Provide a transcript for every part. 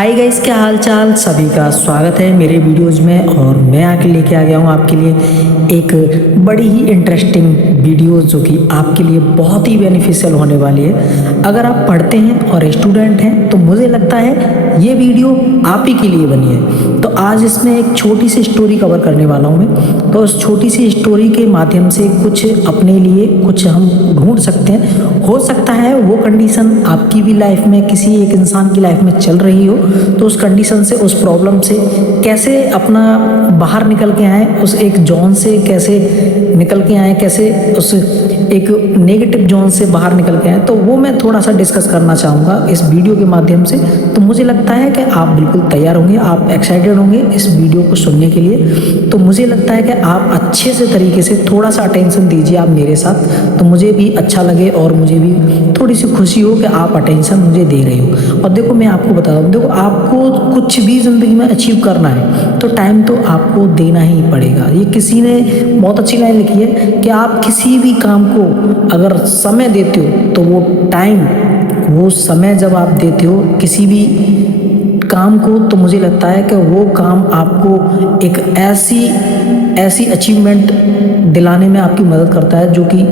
Hi guys, क्या हाल चाल। सभी का स्वागत है मेरे वीडियोज़ में। और मैं आके लेके आ गया हूँ आपके लिए एक बड़ी ही इंटरेस्टिंग वीडियो जो कि आपके लिए बहुत ही बेनिफिशियल होने वाली है। अगर आप पढ़ते हैं और स्टूडेंट हैं तो मुझे लगता है ये वीडियो आप ही के लिए बनी है। तो आज इसमें एक छोटी सी स्टोरी कवर करने वाला हूँ मैं। तो उस छोटी सी स्टोरी के माध्यम से कुछ अपने लिए कुछ हम ढूंढ सकते हैं। हो सकता है वो कंडीशन आपकी भी लाइफ में, किसी एक इंसान की लाइफ में चल रही हो, तो उस कंडीशन से, उस प्रॉब्लम से कैसे अपना बाहर निकल के आए, उस एक जोन से कैसे निकल के आए, कैसे उस एक नेगेटिव जोन से बाहर निकल के आए, तो वो मैं थोड़ा सा डिस्कस करना चाहूँगा इस वीडियो के माध्यम से। तो मुझे लगता है कि आप बिल्कुल तैयार होंगे, आप एक्साइटेड होंगे इस वीडियो को सुनने के लिए। तो मुझे लगता है कि आप अच्छे से तरीके से थोड़ा सा अटेंशन दीजिए आप मेरे साथ, तो मुझे भी अच्छा लगे और मुझे भी थोड़ी सी खुशी हो कि आप अटेंशन मुझे दे रहे हो। और देखो, मैं आपको बता दूँ, देखो आपको कुछ भी ज़िंदगी में अचीव करना है तो टाइम तो आपको देना ही पड़ेगा। ये किसी ने बहुत अच्छी लाइन लिखी है कि आप किसी भी काम को अगर समय देते हो तो वो टाइम, वो समय जब आप देते हो किसी भी काम को, तो मुझे लगता है कि वो काम आपको एक ऐसी अचीवमेंट दिलाने में आपकी मदद करता है जो कि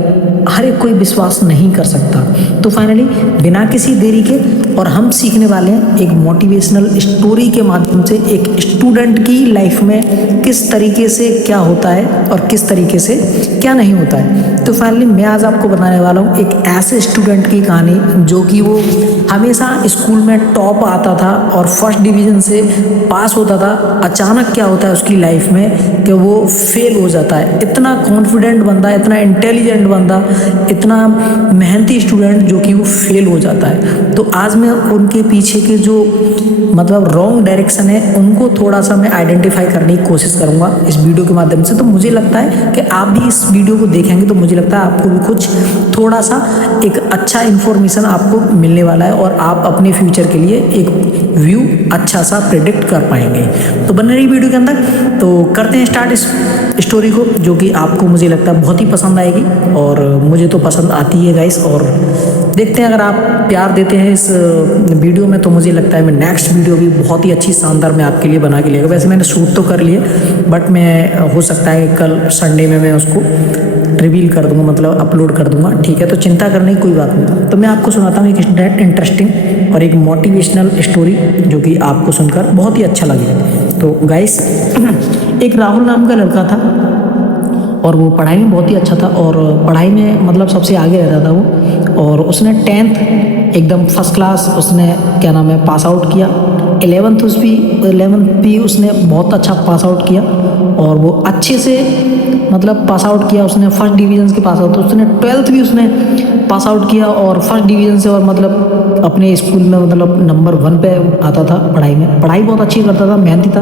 हर एक कोई विश्वास नहीं कर सकता। तो फाइनली बिना किसी देरी के और हम सीखने वाले हैं एक मोटिवेशनल स्टोरी के माध्यम से एक स्टूडेंट की लाइफ में किस तरीके से क्या होता है और किस तरीके से क्या नहीं होता है। तो फाइनली मैं आज आपको बताने वाला हूँ एक ऐसे स्टूडेंट की कहानी जो कि वो हमेशा स्कूल में टॉप आता था और फर्स्ट डिवीज़न से पास होता था। अचानक क्या होता है उसकी लाइफ में कि वो फेल हो जाता है। इतना कॉन्फिडेंट बंदा, इतना इंटेलिजेंट बंदा, इतना मेहनती स्टूडेंट जो कि वो फेल हो जाता है। तो आज मैं उनके पीछे के जो मतलब रॉन्ग डायरेक्शन है उनको थोड़ा सा मैं आइडेंटिफाई करने की कोशिश करूँगा इस वीडियो के माध्यम से। तो मुझे लगता है कि आप भी इस वीडियो को देखेंगे तो मुझे लगता है आपको भी कुछ थोड़ा सा एक अच्छा इन्फॉर्मेशन आपको मिलने वाला है और आप अपने फ्यूचर के लिए एक व्यू अच्छा सा प्रेडिक्ट कर पाएंगे। तो बने रही वीडियो के अंदर। तो करते हैं स्टार्ट इस स्टोरी को, जो कि आपको मुझे लगता है बहुत ही पसंद आएगी और मुझे तो पसंद आती है गाइस। और देखते हैं, अगर आप प्यार देते हैं इस वीडियो में तो मुझे लगता है मैं नेक्स्ट वीडियो भी बहुत ही अच्छी शानदार मैं आपके लिए बना के लेगा। वैसे मैंने शूट तो कर लिए, बट मैं हो सकता है कल संडे में मैं उसको रिवील कर दूंगा, मतलब अपलोड कर दूंगा। ठीक है, तो चिंता करने की कोई बात नहीं। तो मैं आपको सुनाता हूँ एक इंटरेस्टिंग और एक मोटिवेशनल स्टोरी जो कि आपको सुनकर बहुत ही अच्छा लगेगा। तो गाइस, एक राहुल नाम का लड़का था और वो पढ़ाई में बहुत ही अच्छा था और पढ़ाई में मतलब सबसे आगे रहता था वो। और उसने 10th एकदम फर्स्ट क्लास उसने क्या नाम है पास आउट किया। 11th भी उसने बहुत अच्छा पास आउट किया और वो अच्छे से मतलब पास आउट किया उसने, फर्स्ट डिवीज़न के पास आउट। तो उसने 12th भी उसने पास आउट किया और फर्स्ट डिवीज़न से, और मतलब अपने स्कूल में मतलब नंबर 1 पे आता था पढ़ाई में। पढ़ाई बहुत अच्छी करता था, मेहनती था,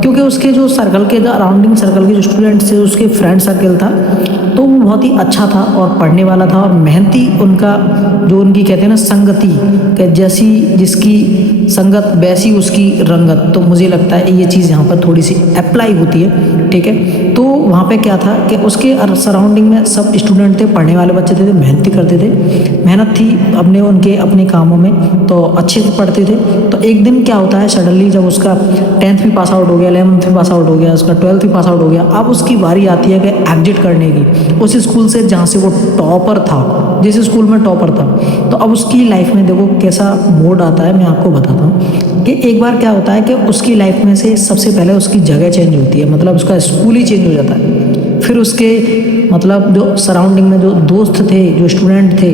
क्योंकि उसके जो सर्कल के अराउंडिंग सर्कल के जो स्टूडेंट्स थे, उसके फ्रेंड सर्कल था, तो वो बहुत ही अच्छा था और पढ़ने वाला था और मेहनती। उनका जो उनकी कहते हैं ना संगति, कि जैसी जिसकी संगत वैसी उसकी रंगत। तो मुझे लगता है ये चीज़ यहाँ पर थोड़ी सी अप्लाई होती है। ठीक है, तो वहाँ पे क्या था कि उसके सराउंडिंग में सब स्टूडेंट थे, पढ़ने वाले बच्चे थे, मेहनती करते थे, मेहनत थी अपने कामों में, तो अच्छे से पढ़ते थे। तो एक दिन क्या होता है, सडनली जब उसका 10th भी पास आउट हो गया, 11th भी पास आउट हो गया, उसका 12th भी पास आउट हो गया, अब उसकी बारी आती है कि एग्जिट करने की उस स्कूल से जहाँ से वो टॉपर था, जिस स्कूल में टॉपर था। तो अब उसकी लाइफ में देखो कैसा मोड आता है, मैं आपको बताता हूँ कि एक बार क्या होता है कि उसकी लाइफ में से सबसे पहले उसकी जगह चेंज होती है, मतलब उसका स्कूल ही चेंज हो जाता है। फिर उसके मतलब जो सराउंडिंग में जो दोस्त थे, जो स्टूडेंट थे,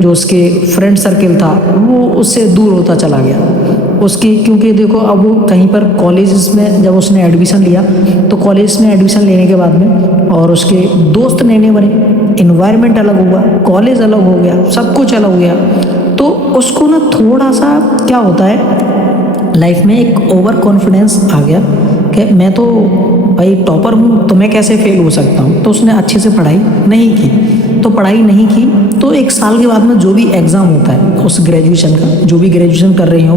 जो उसके फ्रेंड सर्किल था, वो उससे दूर होता चला गया उसकी। क्योंकि देखो अब वो कहीं पर कॉलेज में जब उसने एडमिशन लिया, तो कॉलेज में एडमिशन लेने के बाद में और उसके दोस्त नए नए बने, इन्वायरमेंट अलग हुआ, कॉलेज अलग हो गया, सब कुछ अलग हो गया। तो उसको ना थोड़ा सा क्या होता है लाइफ में, एक ओवर कॉन्फिडेंस आ गया कि मैं तो भाई टॉपर हूँ, तो मैं कैसे फेल हो सकता हूँ। तो उसने अच्छे से पढ़ाई नहीं की। तो पढ़ाई नहीं की तो 1 साल के बाद में जो भी एग्ज़ाम होता है उस ग्रेजुएशन का, जो भी ग्रेजुएशन कर रही हो,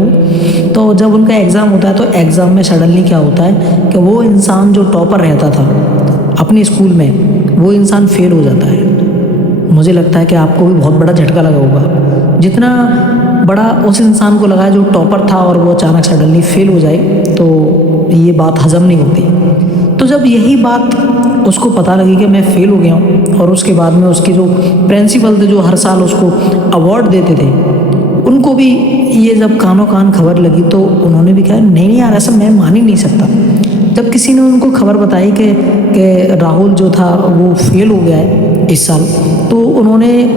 तो जब उनका एग्ज़ाम होता है तो एग्ज़ाम में सडनली क्या होता है कि वो इंसान जो टॉपर रहता था अपने स्कूल में, वो इंसान फेल हो जाता है। मुझे लगता है कि आपको भी बहुत बड़ा झटका लगा होगा। जितना बड़ा उस इंसान को लगा जो टॉपर था और वो अचानक सडनली फेल हो जाए तो ये बात हजम नहीं होती। तो जब यही बात उसको पता लगी कि मैं फेल हो गया हूँ, और उसके बाद में उसके जो प्रिंसिपल थे जो हर साल उसको अवार्ड देते थे, उनको भी ये जब कानों कान खबर लगी तो उन्होंने भी कहा नहीं नहीं यार, ऐसा मैं मान ही नहीं सकता। जब किसी ने उनको खबर बताई कि राहुल जो था वो फेल हो गया है इस साल, तो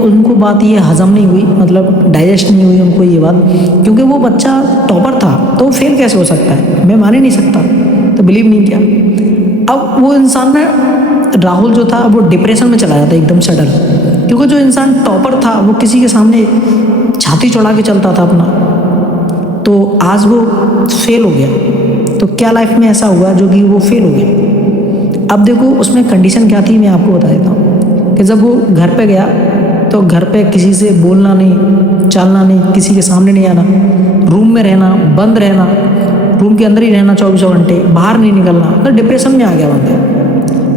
उनको बात ये हजम नहीं हुई, मतलब डाइजेस्ट नहीं हुई उनको ये बात, क्योंकि वो बच्चा टॉपर था तो फेल कैसे हो सकता है, मैं मान ही नहीं सकता, तो बिलीव नहीं किया। अब वो इंसान ना, राहुल जो था वो डिप्रेशन में चला जाता एकदम सडन, क्योंकि जो इंसान टॉपर था वो किसी के सामने छाती चढ़ा के चलता था अपना, तो आज वो फेल हो गया। तो क्या लाइफ में ऐसा हुआ जो कि वो फेल हो गया। अब देखो उसमें कंडीशन क्या थी, मैं आपको बता देता हूँ कि जब वो घर पे गया तो घर पे किसी से बोलना नहीं, चलना नहीं, किसी के सामने नहीं आना, रूम में रहना, बंद रहना, रूम के अंदर ही रहना 24 घंटे, बाहर नहीं निकलना, तो डिप्रेशन में आ गया बंदा।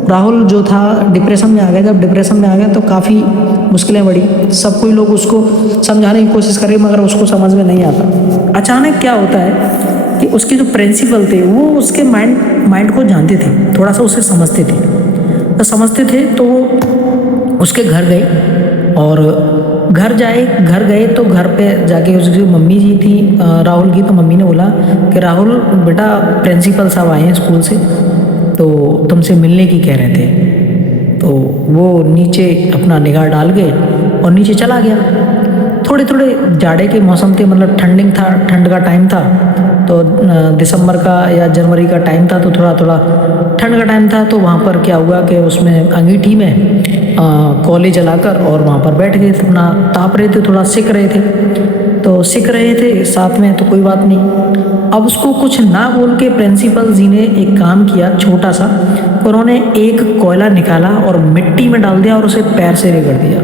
राहुल जो था डिप्रेशन में आ गया। जब डिप्रेशन में आ गया तो काफ़ी मुश्किलें बढ़ी, सब कोई लोग उसको समझाने की कोशिश करे मगर उसको समझ में नहीं आता। अचानक क्या होता है कि उसके जो प्रिंसिपल थे वो उसके माइंड को जानते थे, थोड़ा सा उसे समझते थे, तो वो उसके घर गए, और घर गए तो घर पे जाके उसकी मम्मी जी थी राहुल की, तो मम्मी ने बोला कि राहुल बेटा प्रिंसिपल साहब आए हैं स्कूल से, तो तुमसे मिलने की कह रहे थे। तो वो नीचे अपना निगाह डाल के और नीचे चला गया। थोड़े जाड़े के मौसम थे, मतलब ठंड का टाइम था, तो दिसंबर का या जनवरी का टाइम था, तो थोड़ा ठंड का टाइम था। तो वहाँ पर क्या हुआ कि उसमें अंगीठी में कॉलेज जलाकर और वहाँ पर बैठ गए, अपना ताप रहे थे, थोड़ा सिक रहे थे साथ में, तो कोई बात नहीं। अब उसको कुछ ना बोल के प्रिंसिपल जी ने एक काम किया छोटा सा, उन्होंने एक कोयला निकाला और मिट्टी में डाल दिया और उसे पैर से रगड़ दिया।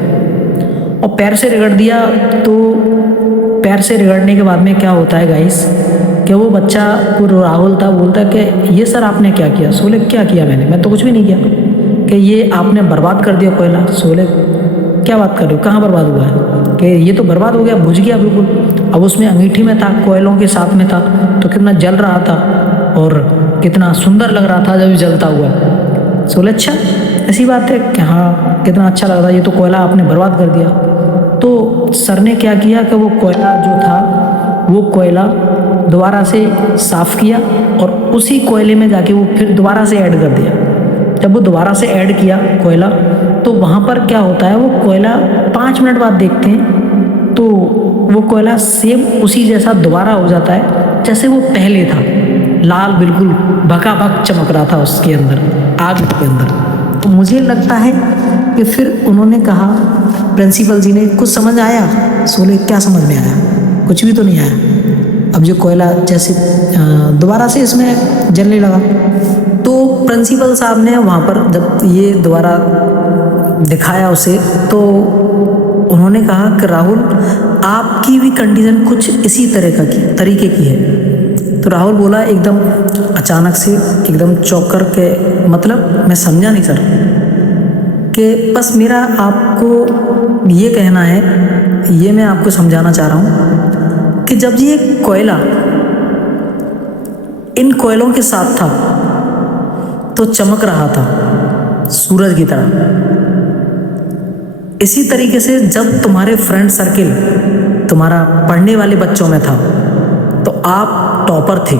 और पैर से रगड़ दिया तो पैर से रगड़ने के बाद में क्या होता है गाइस, कि वो बच्चा वो राहुल था, बोलता है कि ये सर आपने क्या किया। सोले क्या किया मैं तो कुछ भी नहीं किया। कि ये आपने बर्बाद कर दिया कोयला। सोले क्या बात कर रहे हो, कहाँ बर्बाद हुआ है? कि ये तो बर्बाद हो गया, बुझ गया बिल्कुल। अब उसमें अंगीठी में था, कोयलों के साथ में था, तो कितना जल रहा था और कितना सुंदर लग रहा था जब जलता हुआ। सोले अच्छा ऐसी बात है कि हाँ कितना अच्छा लग रहा, ये तो कोयला आपने बर्बाद कर दिया। तो सर ने क्या किया कि वो कोयला जो था वो कोयला दोबारा से साफ़ किया और उसी कोयले में जाके वो फिर दोबारा से ऐड कर दिया। जब वो दोबारा से ऐड किया कोयला, तो वहाँ पर क्या होता है, वो कोयला 5 मिनट बाद देखते हैं तो वो कोयला सेम उसी जैसा दोबारा हो जाता है जैसे वो पहले था, लाल बिल्कुल भकाभक चमक रहा था उसके अंदर, आग के अंदर। तो मुझे लगता है कि फिर उन्होंने कहा, प्रिंसिपल जी ने, कुछ समझ आया? सोले क्या समझ में आया, कुछ भी तो नहीं आया। अब जो कोयला जैसे दोबारा से इसमें जलने लगा, तो प्रिंसिपल साहब ने वहाँ पर जब ये दोबारा दिखाया उसे, तो उन्होंने कहा कि राहुल आपकी भी कंडीशन कुछ इसी तरीके की है। तो राहुल बोला एकदम अचानक से, एकदम चौंक कर के, मतलब मैं समझा नहीं सर, कि बस मेरा आपको ये कहना है, ये मैं आपको समझाना चाह रहा हूँ कि जब ये कोयला इन कोयलों के साथ था तो चमक रहा था सूरज की तरह। इसी तरीके से जब तुम्हारे फ्रेंड सर्किल तुम्हारा पढ़ने वाले बच्चों में था तो आप टॉपर थे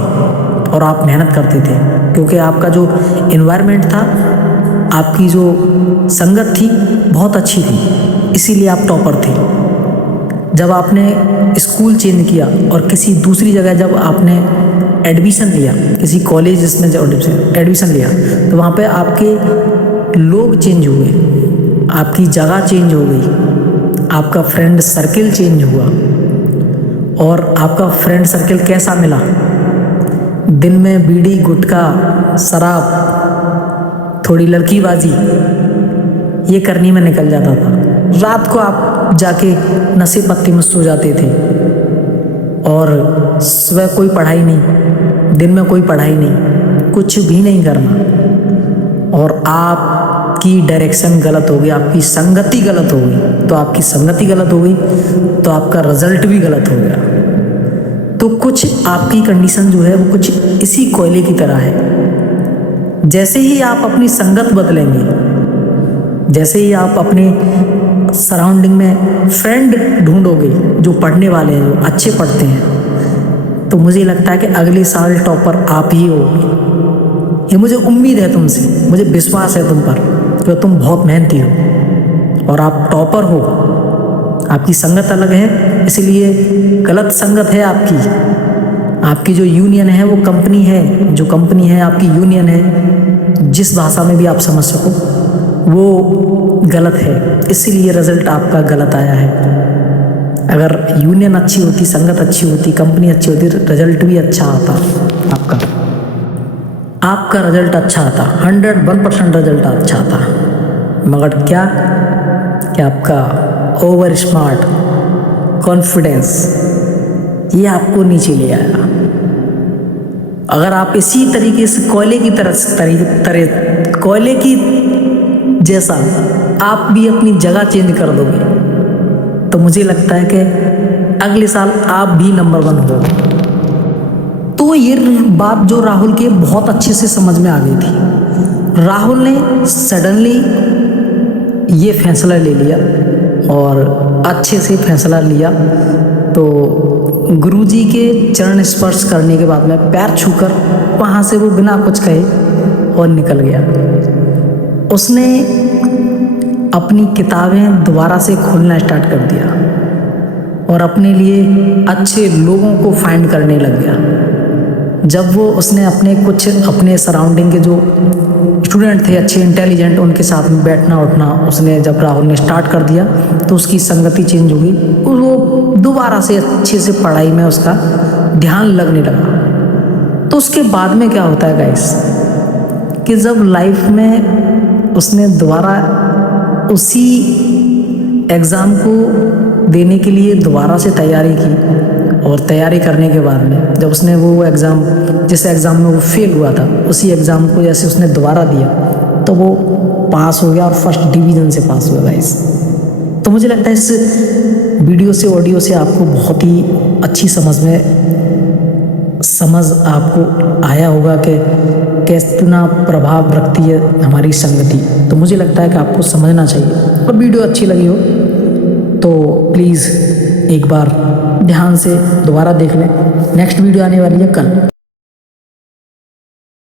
और आप मेहनत करते थे, क्योंकि आपका जो एनवायरनमेंट था, आपकी जो संगत थी बहुत अच्छी थी, इसीलिए आप टॉपर थे। जब आपने स्कूल चेंज किया और किसी दूसरी जगह जब आपने एडमिशन लिया, किसी कॉलेज में जब एडमिशन लिया, तो वहाँ पे आपके लोग चेंज हुए, आपकी जगह चेंज हो गई, आपका फ्रेंड सर्किल चेंज हुआ। और आपका फ्रेंड सर्किल कैसा मिला? दिन में बीड़ी, गुटखा, शराब, थोड़ी लड़कीबाजी ये करने में निकल जाता था। रात को आप जाके नशे पत्ते में सो जाते थे और सुबह कोई पढ़ाई नहीं, दिन में कोई पढ़ाई नहीं, कुछ भी नहीं करना। और आप आपकी डायरेक्शन गलत हो गई, आपकी संगति गलत हो गई, तो आपकी संगति गलत हो गई तो आपका रिजल्ट भी गलत हो गया। तो कुछ आपकी कंडीशन जो है वो कुछ इसी कोयले की तरह है। जैसे ही आप अपनी संगत बदलेंगे, जैसे ही आप अपने सराउंडिंग में फ्रेंड ढूंढोगे जो पढ़ने वाले हैं, जो अच्छे पढ़ते हैं, तो मुझे लगता है कि अगले साल टॉपर आप ही हो। ये मुझे उम्मीद है तुमसे, मुझे विश्वास है तुम पर, क्योंकि तुम बहुत मेहनती हो और आप टॉपर हो। आपकी संगत अलग है, इसलिए गलत संगत है आपकी। आपकी जो यूनियन है वो कंपनी है, जो कंपनी है आपकी यूनियन है, जिस भाषा में भी आप समझ सको, वो गलत है, इसीलिए रिजल्ट आपका गलत आया है। अगर यूनियन अच्छी होती, संगत अच्छी होती, कंपनी अच्छी होती, रिजल्ट भी अच्छा आता आपका रिजल्ट अच्छा आता, 101% रिजल्ट अच्छा आता। मगर क्या आपका ओवर स्मार्ट कॉन्फिडेंस ये आपको नीचे ले आया। अगर आप इसी तरीके से कोयले की तरह कोयले की जैसा आप भी अपनी जगह चेंज कर दोगे, तो मुझे लगता है कि अगले साल आप भी नंबर 1 हो। तो ये बात जो राहुल के बहुत अच्छे से समझ में आ गई थी। राहुल ने सडनली ये फैसला ले लिया और अच्छे से फैसला लिया। तो गुरुजी के चरण स्पर्श करने के बाद में पैर छूकर वहाँ से वो बिना कुछ कहे और निकल गया। उसने अपनी किताबें दोबारा से खोलना स्टार्ट कर दिया और अपने लिए अच्छे लोगों को फाइंड करने लग गया। जब वो उसने अपने सराउंडिंग के जो स्टूडेंट थे अच्छे इंटेलिजेंट, उनके साथ में बैठना उठना उसने जब राहुल ने स्टार्ट कर दिया, तो उसकी संगति चेंज हो गई। वो दोबारा से अच्छे से पढ़ाई में उसका ध्यान लगने लगा। तो उसके बाद में क्या होता है गाइस, कि जब लाइफ में उसने दोबारा उसी एग्ज़ाम को देने के लिए दोबारा से तैयारी की, और तैयारी करने के बाद में जब उसने वो एग्ज़ाम, जिस एग्ज़ाम में वो फेल हुआ था, उसी एग्ज़ाम को जैसे उसने दोबारा दिया तो वो पास हो गया और फर्स्ट डिवीज़न से पास हुआ गाइस। तो मुझे लगता है इस वीडियो से, ऑडियो से आपको बहुत ही अच्छी समझ आपको आया होगा कि कितना प्रभाव रखती है हमारी संगति। तो मुझे लगता है कि आपको समझना चाहिए। और वीडियो अच्छी लगी हो तो प्लीज़ एक बार ध्यान से दोबारा देख लें। नेक्स्ट वीडियो आने वाली है कल।